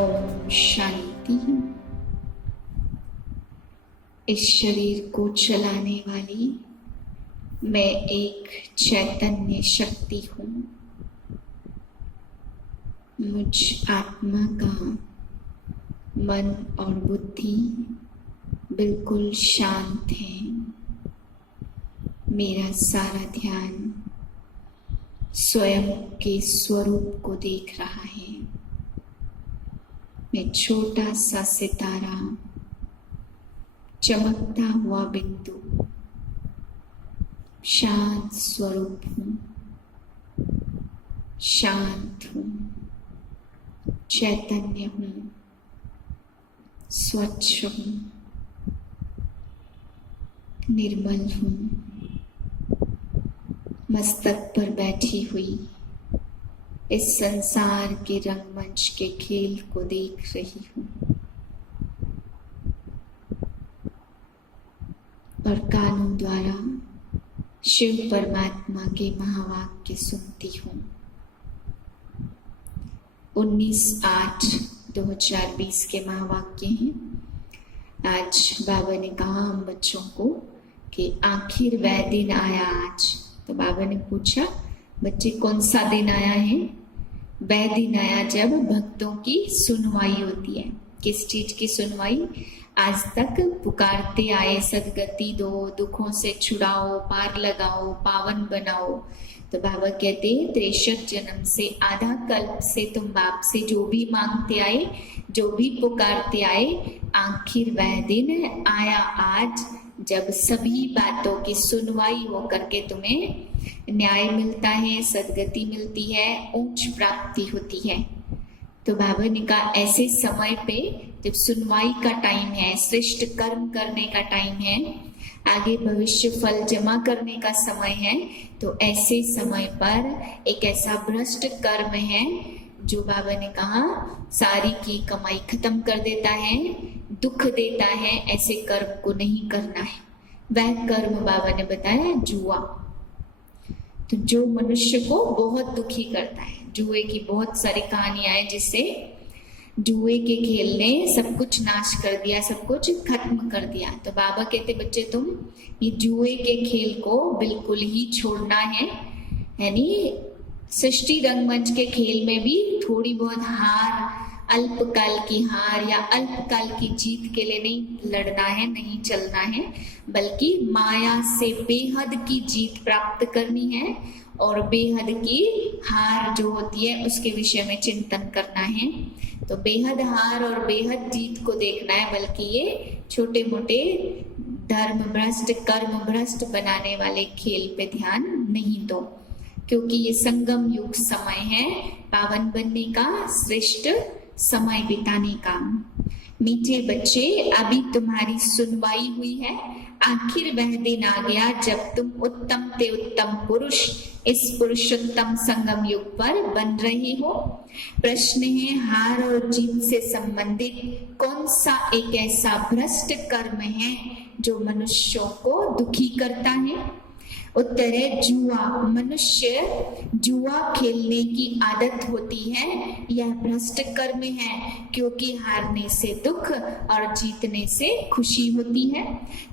ओम शांति। इस शरीर को चलाने वाली मैं एक चैतन्य शक्ति हूँ। मुझ आत्मा का मन और बुद्धि बिल्कुल शांत है। मेरा सारा ध्यान स्वयं के स्वरूप को देख रहा है। मैं छोटा सा सितारा, चमकता हुआ बिंदु, शांत स्वरूप हूँ, शांत हूँ, चैतन्य हूँ, स्वच्छ हूँ, निर्मल हूँ। मस्तक पर बैठी हुई इस संसार के रंगमंच के खेल को देख रही हूँ और कानों द्वारा शिव परमात्मा के महावाक्य सुनती हूँ। 19/8/2020 के महावाक्य हैं। आज बाबा ने कहा हम बच्चों को कि आखिर वह दिन आया आज। तो बाबा ने पूछा, बच्चे कौन सा दिन आया है? वह दिन आया जब भक्तों की सुनवाई होती है। किस चीज की सुनवाई? आज तक पुकारते आए सदगति दो, दुखों से छुड़ाओ, पार लगाओ, पावन बनाओ। तो बाबा कहते हैं 63 जन्म से, आधा कल्प से तुम बाप से जो भी मांगते आए, जो भी पुकारते आए, आखिर वह दिन आया आज जब सभी बातों की सुनवाई हो करके तुम्हें न्याय मिलता है, सदगति मिलती है, ऊंच प्राप्ति होती है। तो बाबा ने कहा ऐसे समय पे जब सुनवाई का टाइम है, श्रेष्ठ कर्म करने का टाइम है, आगे भविष्य फल जमा करने का समय है, तो ऐसे समय पर एक ऐसा भ्रष्ट कर्म है जो बाबा ने कहा सारी की कमाई खत्म कर देता है, दुख देता है। ऐसे कर्म को नहीं करना है। वह कर्म बाबा ने बताया जुआ। तो जो मनुष्य को बहुत दुखी करता है, जुए की बहुत सारी कहानियां हैं जिससे जुए के खेल ने सब कुछ नाश कर दिया, सब कुछ खत्म कर दिया। तो बाबा कहते बच्चे तुम ये जुए के खेल को बिल्कुल ही छोड़ना है। यानी सृष्टि रंगमंच के खेल में भी थोड़ी बहुत हार, अल्पकाल की हार या अल्पकाल की जीत के लिए नहीं लड़ना है, नहीं चलना है, बल्कि माया से बेहद की जीत प्राप्त करनी है और बेहद की हार जो होती है उसके विषय में चिंतन करना है। तो बेहद हार और बेहद जीत को देखना है, बल्कि ये छोटे मोटे धर्म भ्रष्ट, कर्म भ्रष्ट बनाने वाले खेल पे ध्यान नहीं दो, क्योंकि ये संगम युग समय है, पावन बनने का, श्रेष्ठ समय बिताने का। मीठे बच्चे अभी तुम्हारी सुनवाई हुई है। आखिर वह दिन आ गया जब तुम उत्तम ते उत्तम पुरुष इस पुरुषोत्तम संगम युग पर बन रहे हो। प्रश्न है हार और जीत से संबंधित कौन सा एक ऐसा भ्रष्ट कर्म है जो मनुष्यों को दुखी करता है? उत्तर है जुआ। मनुष्य जुआ खेलने की आदत होती है, यह भ्रष्ट कर्म है, क्योंकि हारने से दुख और जीतने से खुशी होती है।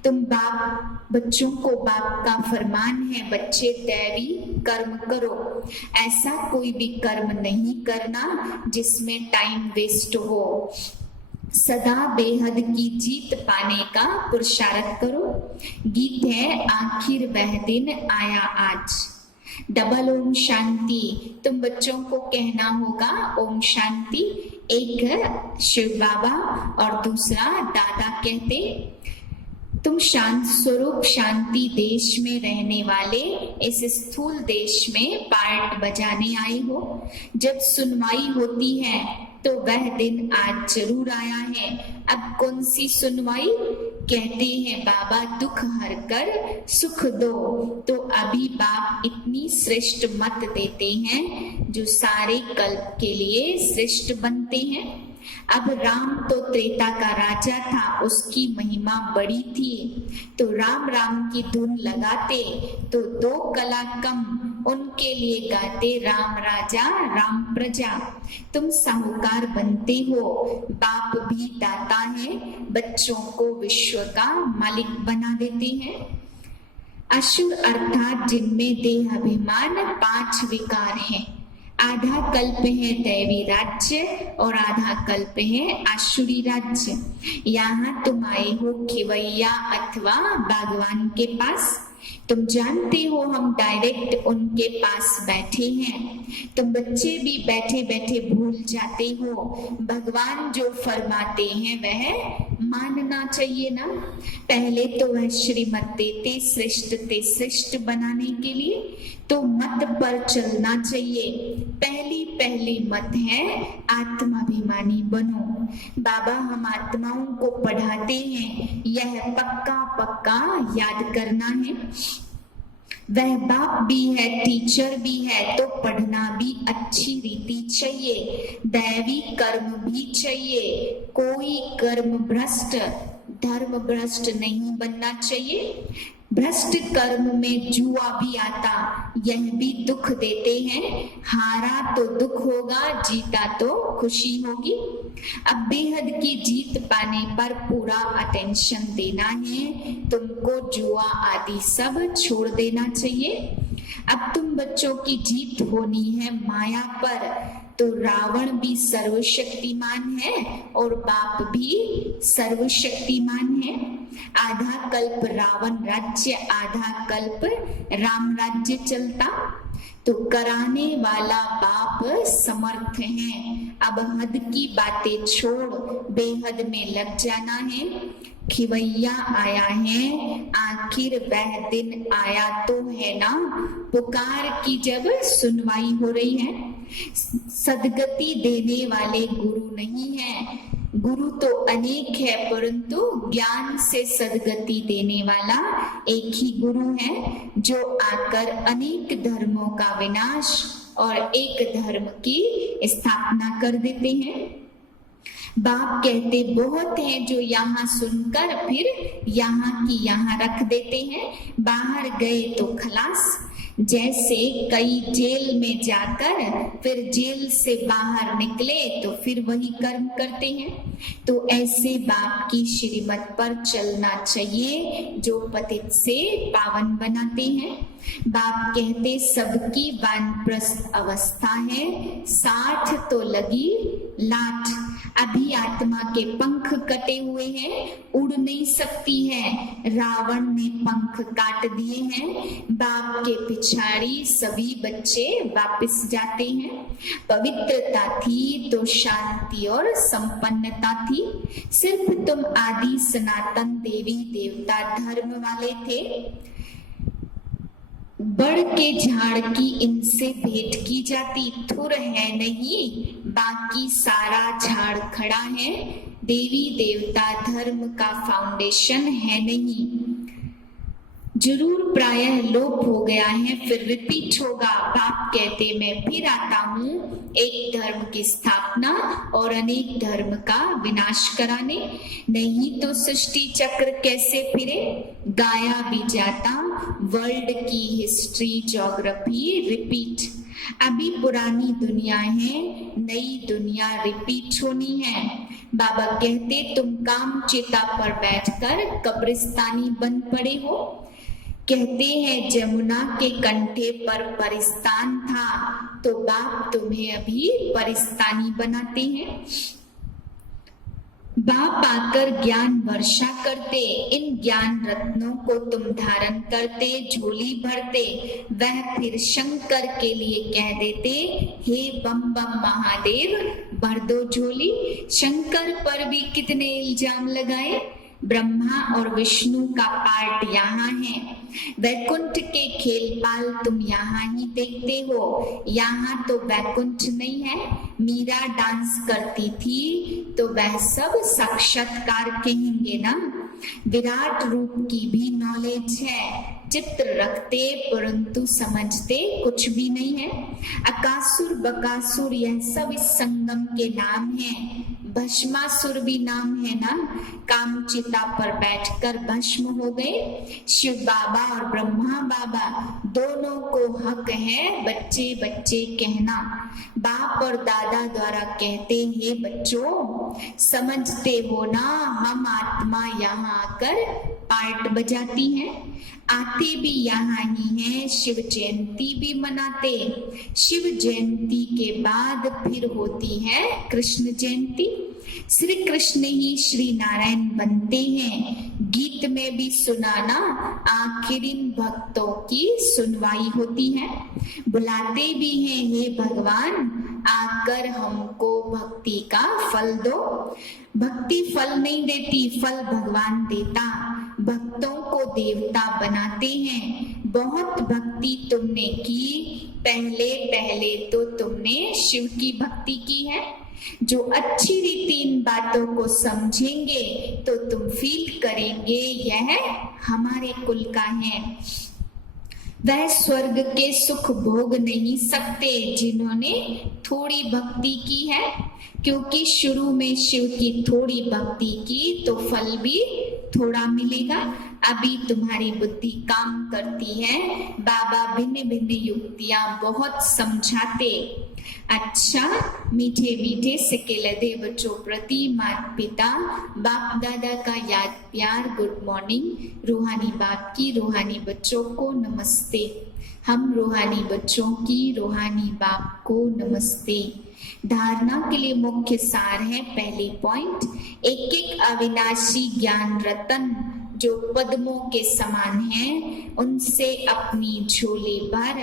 तुम बाप बच्चों को बाप का फरमान है बच्चे दैवी कर्म करो। ऐसा कोई भी कर्म नहीं करना जिसमें टाइम वेस्ट हो। सदा बेहद की जीत पाने का पुरुषार्थ करो। गीत है आखिर वह दिन आया आज। डबल ओम शांति। तुम बच्चों को कहना होगा ओम शांति। एक शिव बाबा और दूसरा दादा कहते। तुम शांत स्वरूप शांति देश में रहने वाले इस स्थूल देश में पार्ट बजाने आए हो। जब सुनवाई होती है तो वह दिन आज जरूर आया है। अब कौन सी सुनवाई? कहते हैं बाबा दुख हर कर सुख दो। तो अभी बाप इतनी श्रेष्ठ मत देते हैं जो सारे कल्प के लिए श्रेष्ठ बनते हैं। अब राम तो त्रेता का राजा था, उसकी महिमा बड़ी थी, तो राम राम की धुन लगाते तो 2 कला कम उनके लिए गाते राम राजा राम प्रजा। तुम साहूकार बनते हो, बाप भी दाता है, बच्चों को विश्व का मालिक बना देते हैं। असुर अर्थात जिनमें देह अभिमान 5 विकार हैं। आधा कल्प है दैवी राज्य और आधा कल्प है आसुरी राज्य। यहाँ तुम आए हो खिवैया अथवा भगवान के पास। तुम जानते हो हम डायरेक्ट उनके पास बैठे हैं। तुम बच्चे भी बैठे बैठे भूल जाते हो, भगवान जो फरमाते हैं वह मानना चाहिए ना। पहले तो वह श्रीमत देते श्रेष्ठ बनाने के लिए, तो मत पर चलना चाहिए। पहली मत है आत्माभिमानी बनो। बाबा हम आत्माओं को पढ़ाते हैं, यह पक्का याद करना है। वह बाप भी है, टीचर भी है, तो पढ़ना भी अच्छी रीति चाहिए। दैवी कर्म भी चाहिए, कोई कर्म भ्रष्ट धर्म भ्रष्ट नहीं बनना चाहिए। भ्रष्ट कर्म में जुआ भी आता, यह भी दुख देते हैं। हारा तो दुख होगा, जीता तो खुशी होगी। अब बेहद की जीत पाने पर पूरा अटेंशन देना है। तुमको जुआ आदि सब छोड़ देना चाहिए। अब तुम बच्चों की जीत होनी है माया पर, तो रावण भी सर्वशक्तिमान है और बाप भी सर्वशक्तिमान है। आधा कल्प रावण राज्य, आधा कल्प राम राज्य चलता, तो कराने वाला बाप समर्थ है। अब हद की बातें छोड़ बेहद में लग जाना है। खिवैया आया है, आखिर वह दिन आया तो है ना। पुकार की जब सुनवाई हो रही है। सदगति देने वाले गुरु नहीं है, गुरु तो अनेक है, परंतु ज्ञान से सदगति देने वाला एक ही गुरु है, जो आकर अनेक धर्मों का विनाश और एक धर्म की स्थापना कर देते हैं। बाप कहते बहुत हैं जो यहाँ सुनकर फिर यहाँ की यहाँ रख देते हैं। बाहर गए तो खलास, जैसे कई जेल में जाकर फिर जेल से बाहर निकले तो फिर वही कर्म करते हैं। तो ऐसे बाप की श्रीमत पर चलना चाहिए, जो पतित से पावन बनाते हैं। बाप कहते सबकी वानप्रस्थ अवस्था है, 60 तो लगी लाठ। अभी आत्मा के पंख कटे हुए हैं, उड़ नहीं सकती है। रावण ने पंख काट दिए हैं। बाप के पिछाड़ी सभी बच्चे वापस जाते हैं। पवित्रता थी तो शांति और संपन्नता थी। सिर्फ तुम आदि सनातन देवी देवता धर्म वाले थे। बड़ के झाड़ की इनसे भेंट की जाती, थुर है नहीं, बाकी सारा झाड़ खड़ा है। देवी देवता धर्म का फाउंडेशन है नहीं, जरूर प्रायः लोप हो गया है, फिर रिपीट होगा। बाप कहते मैं फिर आता हूँ एक धर्म की स्थापना और अनेक धर्म का विनाश कराने। नहीं तो सृष्टि चक्र कैसे फिरे, गाया भी जाता वर्ल्ड की हिस्ट्री ज्योग्राफी रिपीट। अभी पुरानी दुनिया है, नई दुनिया रिपीट होनी है। बाबा कहते तुम काम चिता पर बैठकर कब्रिस्तानी बन पड़े हो। कहते हैं जमुना के कंठे पर परिस्तान था, तो बाप तुम्हें अभी परिस्तानी बनाते हैं। बाप आकर ज्ञान वर्षा करते, इन ज्ञान रत्नों को तुम धारण करते, झोली भरते। वह फिर शंकर के लिए कह देते हे बम बम महादेव भर दो झोली। शंकर पर भी कितने इल्जाम लगाए। ब्रह्मा और विष्णु का पार्ट यहाँ है। वैकुंठ के खेल पाल तुम यहाँ ही देखते हो, यहाँ तो वैकुंठ नहीं है। मीरा डांस करती थी तो वह सब साक्षात्कार कहेंगे ना। विराट रूप की भी नॉलेज है, चित्र रखते परंतु समझते कुछ भी नहीं है। अकासुर बकासुर यह सब इस संगम के नाम है। भस्मासुर भी नाम है ना, कामचिता पर बैठकर भस्म हो गए। शिव बाबा और ब्रह्मा बाबा दोनों को हक है बच्चे बच्चे कहना। बाप और दादा द्वारा कहते हैं बच्चों समझते हो ना, हम आत्मा यहाँ आकर पार्ट बजाती है। आते भी यहाँ ही हैं, शिव जयंती भी मनाते। शिव जयंती के बाद फिर होती है कृष्ण जयंती। श्री कृष्ण ही श्री नारायण बनते हैं। गीत में भी सुनाना, आखिर इन भक्तों की सुनवाई होती है। बुलाते भी हैं हे भगवान आकर हमको भक्ति का फल दो। भक्ति फल नहीं देती, फल भगवान देता। भक्तों को देवता बनाते हैं। बहुत भक्ति तुमने की, पहले पहले तो तुमने शिव की भक्ति की है। जो अच्छी रीति इन बातों को समझेंगे तो तुम फील करेंगे यह हमारे कुल का है। वह स्वर्ग के सुख भोग नहीं सकते जिन्होंने थोड़ी भक्ति की है, क्योंकि शुरू में शिव की थोड़ी भक्ति की तो फल भी थोड़ा मिलेगा। अभी तुम्हारी बुद्धि काम करती है, बाबा भिन्न भिन्न युक्तियां बहुत समझाते। अच्छा मीठे मीठे सिकेलदे बच्चों प्रति माता पिता बाप दादा का याद प्यार गुड मॉर्निंग। रूहानी बाप की रूहानी बच्चों को नमस्ते। हम रूहानी बच्चों की रूहानी बाप को नमस्ते। धारणा के लिए मुख्य सार है पहले पॉइंट, एक एक अविनाशी ज्ञान रतन जो पद्मों के समान हैं उनसे अपनी झोली भर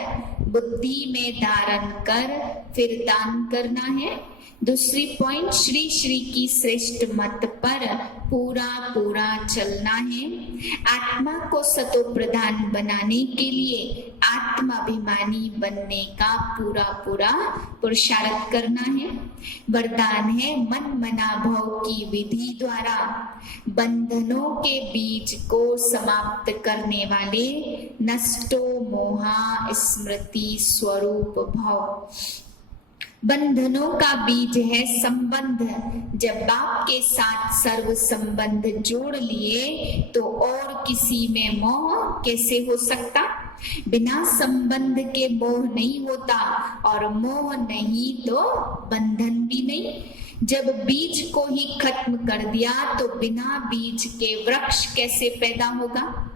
बुद्धि में धारण कर फिर दान करना है। दूसरी पॉइंट, श्री श्री की श्रेष्ठ मत पर पूरा पूरा चलना है। आत्मा को सतो प्रधान बनाने के लिए आत्माभिमानी बनने का पूरा पूरा पुरुषार्थ करना है। वरदान है मन मना भव की विधि द्वारा बंधनों के बीज को समाप्त करने वाले नष्टो मोहा स्मृति स्वरूप भव। बंधनों का बीज है संबंध। जब बाप के साथ सर्व संबंध जोड़ लिए तो और किसी में मोह कैसे हो सकता। बिना संबंध के मोह नहीं होता और मोह नहीं तो बंधन भी नहीं। जब बीज को ही खत्म कर दिया तो बिना बीज के वृक्ष कैसे पैदा होगा।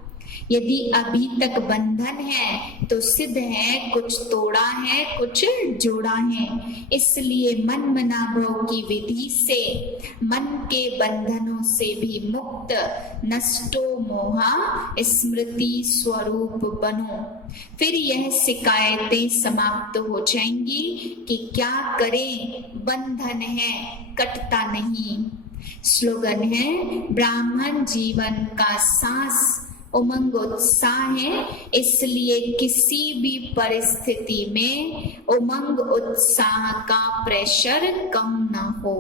यदि अभी तक बंधन है तो सिद्ध है कुछ तोड़ा है कुछ जोड़ा है। इसलिए मन मना भव की विधि से मन के बंधनों से भी मुक्त नष्टो मोहा स्मृति स्वरूप बनो। फिर यह शिकायतें समाप्त हो जाएंगी कि क्या करें, बंधन है कटता नहीं। स्लोगन है ब्राह्मण जीवन का सांस उमंग उत्साह है, इसलिए किसी भी परिस्थिति में उमंग उत्साह का प्रेशर कम ना हो।